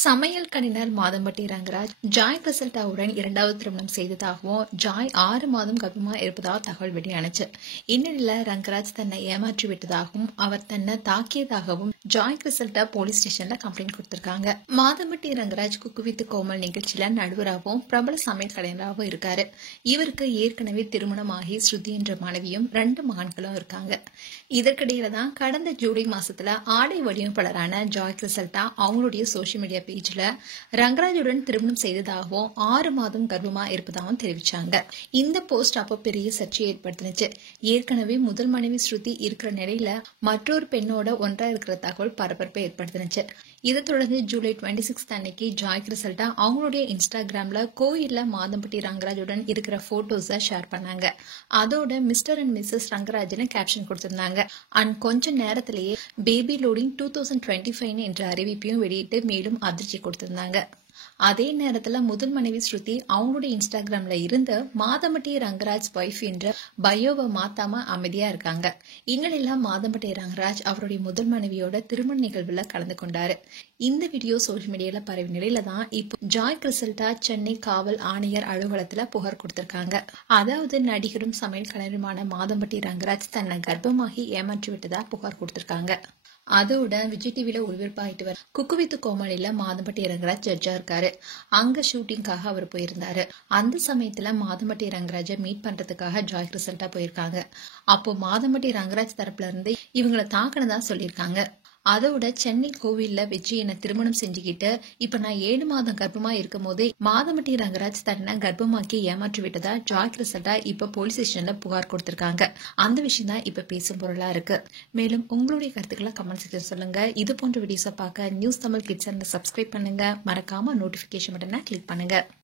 சமையல் கலைஞர் மாதம்பட்டி ரங்கராஜ் ஜாய் கிறிசல்டாவுடன் இரண்டாவது திருமணம் செய்ததாகவும் ஜாய் 6 மாதம் கர்ப்பமா இருப்பதாக தகவல் வெளியானுச்சு. இந்நிலையில ரங்கராஜ் தன்னை ஏமாற்றி விட்டதாகவும் அவர் தன்னை தாக்கியதாகவும் ஜாய் கிறிசல்டா போலீஸ் ஸ்டேஷன்ல கம்ப்ளைண்ட் கொடுத்திருக்காங்க. மாதம்பட்டி ரங்கராஜ் குக்கு வித் கோமல் நிகழ்ச்சியில நடுவராகவும் பிரபல சமையல் கலைஞராகவும் இருக்காரு. இவருக்கு ஏற்கனவே திருமணமாகி ஸ்ருதி என்ற மனைவியும் 2 மகன்களும் இருக்காங்க. இதற்கிடையில தான் கடந்த ஜூலை மாசத்துல ஆடை வடிவமைப்பாளரான ஜாய் கிறிசல்டா அவங்களுடைய சோசியல் மீடியா பேஜ்ல ரங்கராஜுடன் திருமணம் செய்ததாகவும் 6 மாதம் கர்ப்பமா இருப்பதாகவும் தெரிவிச்சாங்க. இந்த போஸ்ட் அப்ப பெரிய சர்ச்சையை ஏற்படுத்தினுச்சு. ஏற்கனவே முதல் மனைவி ஸ்ருதி இருக்கிற நிலையில மற்றொரு பெண்ணோட ஒன்றா இருக்கிற தகவல் பரபரப்பை ஏற்படுத்தினுச்சு. இதை தொடர்ந்து ஜூலை 26 அன்னைக்கு ஜாய் கிறிசல்டா அவங்களுடைய இன்ஸ்டாகிராம்ல கோயில்ல மாதம்பட்டி ரங்கராஜுடன் இருக்கிற போட்டோஸை ஷேர் பண்ணாங்க. அதோட மிஸ்டர் அண்ட் மிஸ்ஸஸ் ரங்கராஜ்னு கேப்ஷன் கொடுத்திருந்தாங்க. அண்ட் கொஞ்ச நேரத்திலேயே பேபி லோடிங் 2025 என்ற அறிவிப்பையும் வெளியிட்டு மேலும் அதிர்ச்சி கொடுத்திருந்தாங்க. அதே நேரத்துல முதல் மனைவி ஸ்ருதி அவங்களுடைய இன்ஸ்டாகிராம்ல இருந்து மாதம்பட்டி ரங்கராஜ் வைஃப் என்ற பயோவை மாத்தாம அமைதியா இருக்காங்க. இந்நிலையில மாதம்பட்டி ரங்கராஜ் அவருடைய முதல் மனைவியோட திருமண நிகழ்வுல கலந்து கொண்டாரு. இந்த வீடியோ சோசியல் மீடியால பரவி நிலையில தான் இப்போ ஜாய் கிறிசல்டா சென்னை காவல் ஆணையர் அலுவலகத்துல புகார் கொடுத்திருக்காங்க. அதாவது நடிகரும் சமையல் கலைஞருமான மாதம்பட்டி ரங்கராஜ் தன்னை கர்ப்பமாகி ஏமாற்றி விட்டதா புகார் கொடுத்திருக்காங்க. அதோட விஜய் டிவில ஒளிபரப்பாயிட்டு வர குக்கு வித் கோமாளில மாதம்பட்டி ரங்கராஜ் ஜட்ஜா இருக்காரு. அங்க ஷூட்டிங்காக அவர் போயிருந்தாரு. அந்த சமயத்துல மாதம்பட்டி ரங்கராஜை மீட் பண்றதுக்காக ஜாய் கிறிசல்டா போயிருக்காங்க. அப்போ மாதம்பட்டி ரங்கராஜ் தரப்புல இருந்து இவங்களை தாக்கினதா சொல்லியிருக்காங்க. அதோட சென்னை கோவில்ல வச்சு என்ன திருமணம் செஞ்சுக்கிட்டு இப்ப நான் 7 மாதம் கர்ப்பமா இருக்கும் போதே மாதம்பட்டி ரங்கராஜ் தன்னை கர்ப்பமாக்கி ஏமாற்றி விட்டதா ஜாய் கிறிசல்டா இப்ப போலீஸ் ஸ்டேஷன்ல புகார் கொடுத்திருக்காங்க. அந்த விஷயம் தான் இப்ப பேசும் பொருளா இருக்கு. மேலும் உங்களுடைய கருத்துக்களை கமெண்ட் செக்ஷன் சொல்லுங்க. இது போன்ற வீடியோஸை பார்க்க நியூஸ் தமிழ் கிட்ஸ் சேனலை சப்ஸ்கிரைப் பண்ணுங்க. மறக்காம நோட்டிபிகேஷன் பட்டனை கிளிக் பண்ணுங்க.